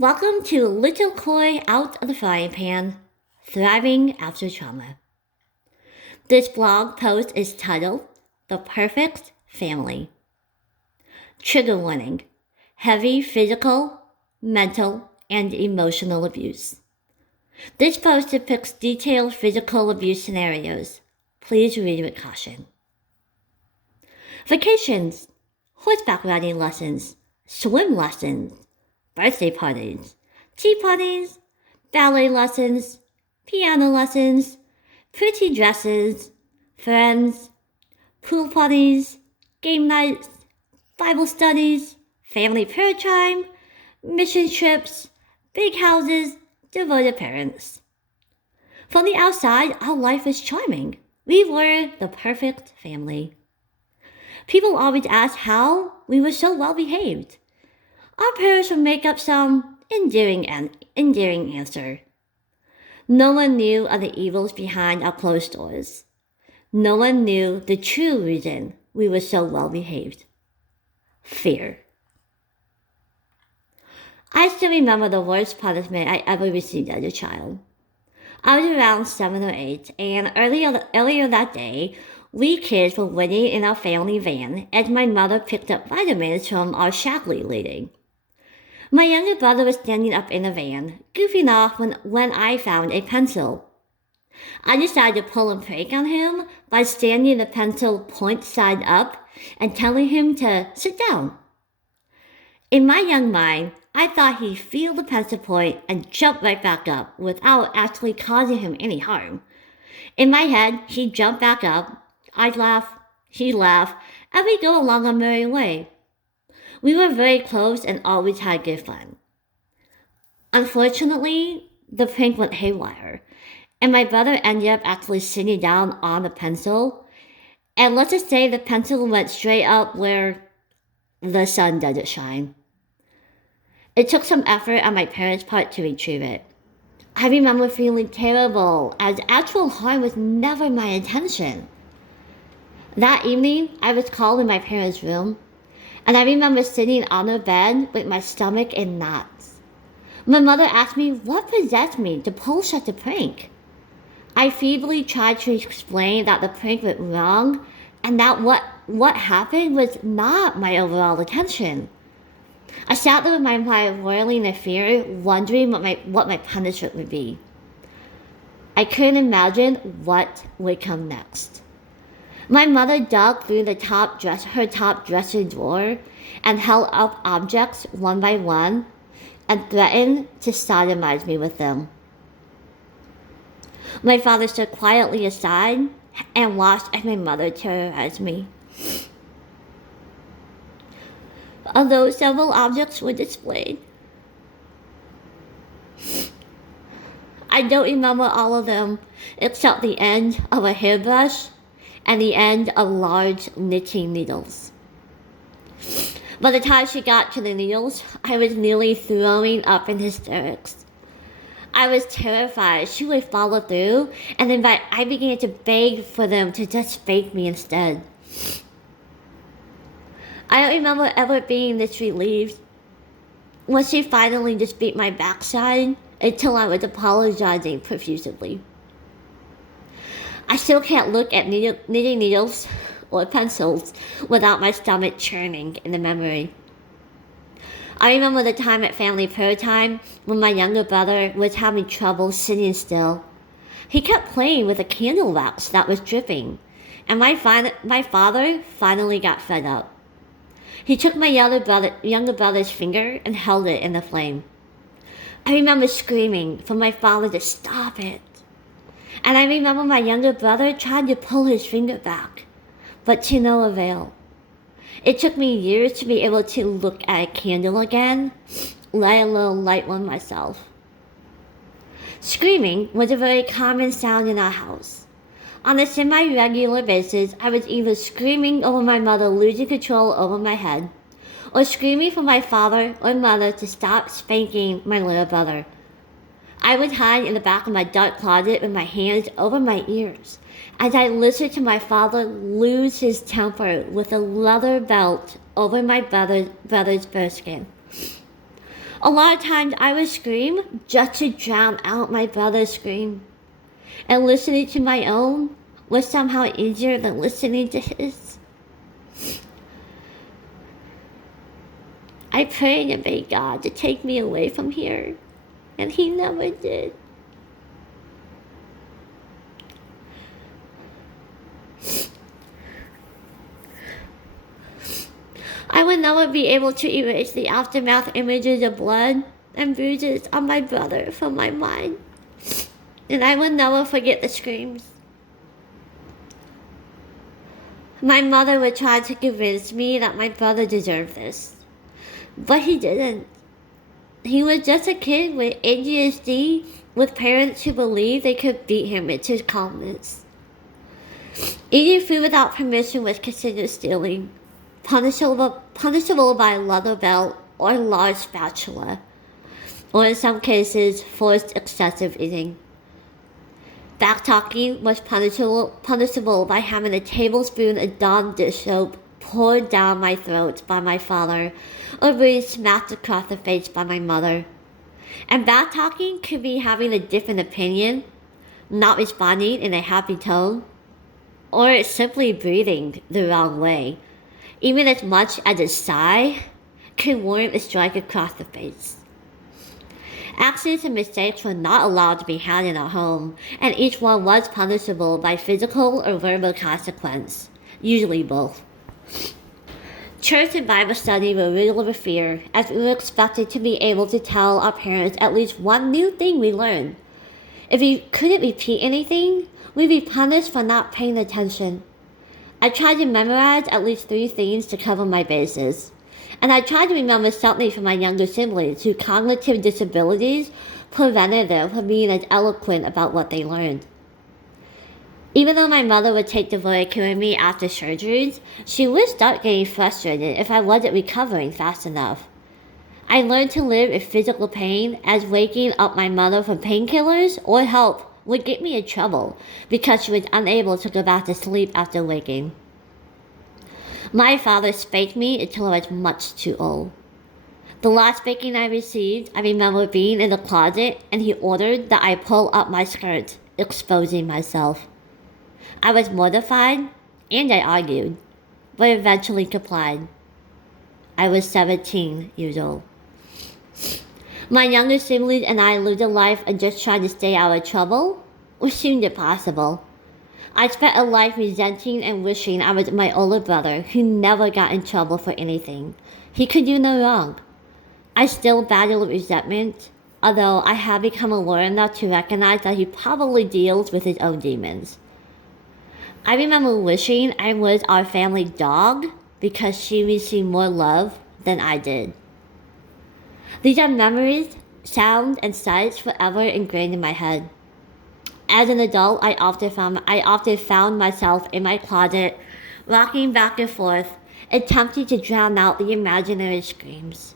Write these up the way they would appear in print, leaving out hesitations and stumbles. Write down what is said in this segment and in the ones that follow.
Welcome to Little Koi Out of the Frying Pan, Thriving After Trauma. This blog post is titled The Perfect Family. Trigger warning: heavy physical, mental, and emotional abuse. This post depicts detailed physical abuse scenarios. Please read with caution. Vacations, horseback riding lessons, swim lessons, birthday parties, tea parties, ballet lessons, piano lessons, pretty dresses, friends, pool parties, game nights, Bible studies, family prayer time, mission trips, big houses, devoted parents. From the outside, our life is charming. We were the perfect family. People always ask how we were so well behaved. Our parents would make up some endearing answer. No one knew of the evils behind our closed doors. No one knew the true reason we were so well behaved. Fear. I still remember the worst punishment I ever received as a child. I was around 7 or 8, and earlier that day, we kids were waiting in our family van as my mother picked up vitamins from our Shaklee lady. My younger brother was standing up in the van, goofing off when I found a pencil. I decided to pull a prank on him by standing the pencil point side up and telling him to sit down. In my young mind, I thought he'd feel the pencil point and jump right back up without actually causing him any harm. In my head, he'd jump back up, I'd laugh, he'd laugh, and we'd go along our merry way. We were very close and always had good fun. Unfortunately, the prank went haywire, and my brother ended up actually sitting down on the pencil, and let's just say the pencil went straight up where the sun doesn't shine. It took some effort on my parents' part to retrieve it. I remember feeling terrible, as actual harm was never my intention. That evening, I was called in my parents' room, and I remember sitting on the bed with my stomach in knots. My mother asked me what possessed me to pull such a prank. I feebly tried to explain that the prank went wrong and that what happened was not my overall intention. I sat there with my mind whirling in fear, wondering what my punishment would be. I couldn't imagine what would come next. My mother dug through her top dresser drawer and held up objects one by one and threatened to sodomize me with them. My father stood quietly aside and watched as my mother terrorized me. Although several objects were displayed, I don't remember all of them except the end of a hairbrush and the end of large knitting needles. By the time she got to the needles, I was nearly throwing up in hysterics. I was terrified she would follow through, and then I began to beg for them to just spank me instead. I don't remember ever being this relieved when she finally just beat my backside until I was apologizing profusely. I still can't look at knitting needles or pencils without my stomach churning in the memory. I remember the time at family prayer time when my younger brother was having trouble sitting still. He kept playing with a candle wax that was dripping, and my father finally got fed up. He took my younger brother's finger and held it in the flame. I remember screaming for my father to stop it. And I remember my younger brother trying to pull his finger back, but to no avail. It took me years to be able to look at a candle again, let alone light one myself. Screaming was a very common sound in our house. On a semi-regular basis, I was either screaming over my mother losing control over my head, or screaming for my father or mother to stop spanking my little brother. I would hide in the back of my dark closet with my hands over my ears as I listened to my father lose his temper with a leather belt over my brother's bare skin. A lot of times I would scream just to drown out my brother's scream. And listening to my own was somehow easier than listening to his. I prayed and begged God to take me away from here, and He never did. I would never be able to erase the aftermath images of blood and bruises on my brother from my mind, and I would never forget the screams. My mother would try to convince me that my brother deserved this, but he didn't. He was just a kid with ADHD with parents who believed they could beat him into calmness. Eating food without permission was considered stealing, punishable by a leather belt or a large spatula, or in some cases, forced excessive eating. Backtalking was punishable by having a tablespoon of Dawn dish soap poured down my throat by my father, or being smacked across the face by my mother. And backtalking could be having a different opinion, not responding in a happy tone, or simply breathing the wrong way. Even as much as a sigh could warrant a strike across the face. Accidents and mistakes were not allowed to be had in our home, and each one was punishable by physical or verbal consequence, usually both. Church and Bible study were riddled with fear, as we were expected to be able to tell our parents at least one new thing we learned. If we couldn't repeat anything, we'd be punished for not paying attention. I tried to memorize at least 3 things to cover my bases. And I tried to remember something from my younger siblings whose cognitive disabilities prevented them from being as eloquent about what they learned. Even though my mother would take devoted care of me after surgeries, she would start getting frustrated if I wasn't recovering fast enough. I learned to live with physical pain, as waking up my mother from painkillers or help would get me in trouble because she was unable to go back to sleep after waking. My father spanked me until I was much too old. The last spanking I received, I remember being in the closet and he ordered that I pull up my skirt, exposing myself. I was mortified and I argued, but eventually complied. I was 17 years old. My younger siblings and I lived a life of just trying to stay out of trouble, which seemed impossible. I spent a life resenting and wishing I was my older brother who never got in trouble for anything. He could do no wrong. I still battle with resentment, although I have become aware enough to recognize that he probably deals with his own demons. I remember wishing I was our family dog because she received more love than I did. These are memories, sounds, and sights forever ingrained in my head. As an adult, I often found myself in my closet, rocking back and forth, attempting to drown out the imaginary screams.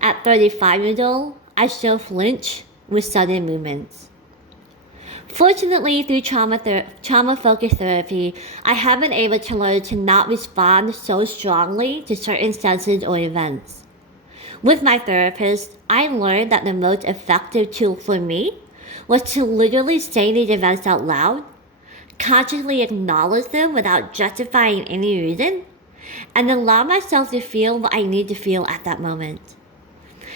At 35 years old, I still flinch with sudden movements. Fortunately, through trauma-focused therapy, I have been able to learn to not respond so strongly to certain senses or events. With my therapist, I learned that the most effective tool for me was to literally say these events out loud, consciously acknowledge them without justifying any reason, and allow myself to feel what I need to feel at that moment.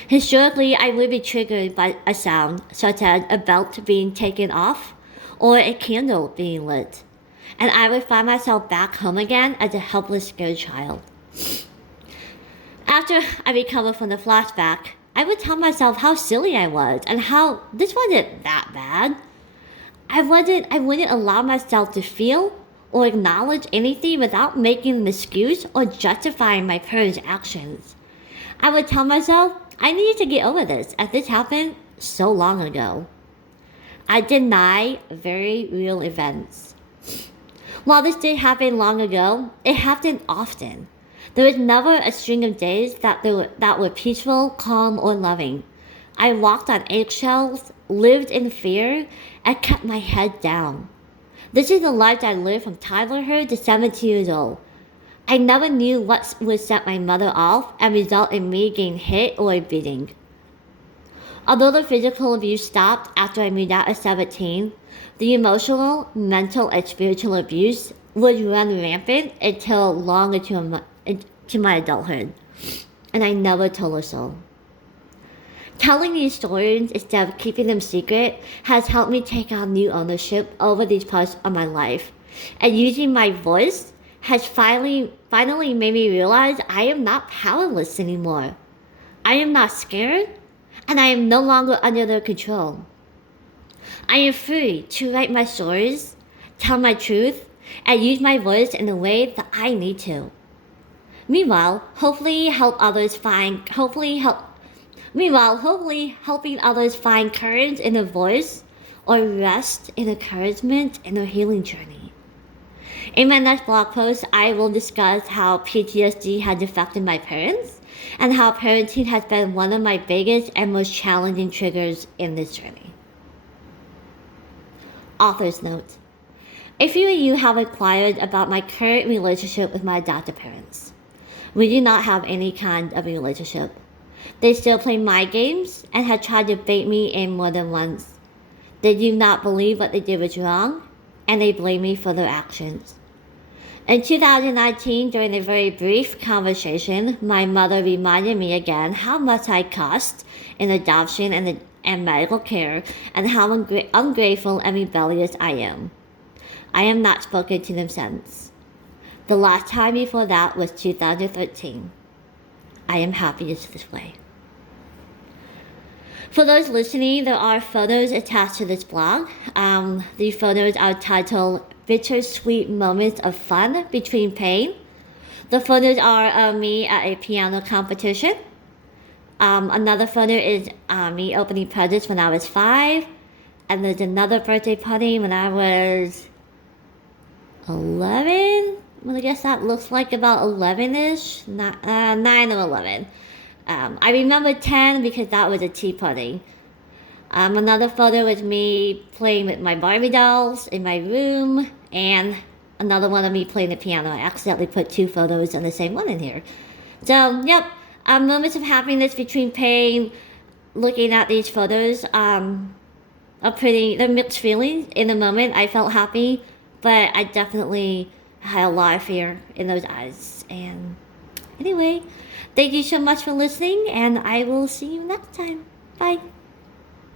Historically, I would be triggered by a sound, such as a belt being taken off or a candle being lit, and I would find myself back home again as a helpless, scared child. After I recovered from the flashback, I would tell myself how silly I was and how this wasn't that bad. I wouldn't allow myself to feel or acknowledge anything without making an excuse or justifying my parents' actions. I would tell myself I needed to get over this as this happened so long ago. I deny very real events. While this did happen long ago, it happened often. There was never a string of days that were peaceful, calm, or loving. I walked on eggshells, lived in fear, and kept my head down. This is the life I lived from toddlerhood to 17 years old. I never knew what would set my mother off and result in me getting hit or a beating. Although the physical abuse stopped after I moved out at 17, the emotional, mental, and spiritual abuse would run rampant until long into my adulthood. And I never told a soul. Telling these stories instead of keeping them secret has helped me take on new ownership over these parts of my life. And using my voice has finally made me realize I am not powerless anymore. I am not scared, and I am no longer under their control. I am free to write my stories, tell my truth, and use my voice in the way that I need to. Meanwhile, hopefully helping others find courage in their voice or rest in encouragement in their healing journey. In my next blog post, I will discuss how PTSD has affected my parents and how parenting has been one of my biggest and most challenging triggers in this journey. Author's note. A few of you have inquired about my current relationship with my adopted parents. We do not have any kind of relationship. They still play mind games and have tried to bait me in more than once. They do not believe what they did was wrong, and they blame me for their actions. In 2019, during a very brief conversation, my mother reminded me again how much I cost in adoption and medical care, and how ungrateful and rebellious I am. I have not spoken to them since. The last time before that was 2013. I am happy it's this way. For those listening, there are photos attached to this blog. These photos are titled Bittersweet Moments of Fun Between Pain. The photos are of me at a piano competition. Another photo is me opening presents when I was 5. And there's another birthday party when I was 11. Well, I guess that looks like about 11-ish, 9 or 11. I remember 10 because that was a tea party. Another photo is me playing with my Barbie dolls in my room, and another one of me playing the piano. I accidentally put 2 photos on the same one in here. So, yep, moments of happiness between pain. Looking at these photos, they're mixed feelings. In the moment, I felt happy, but I definitely had a lot of fear in those eyes. And anyway, thank you so much for listening, and I will see you next time. Bye.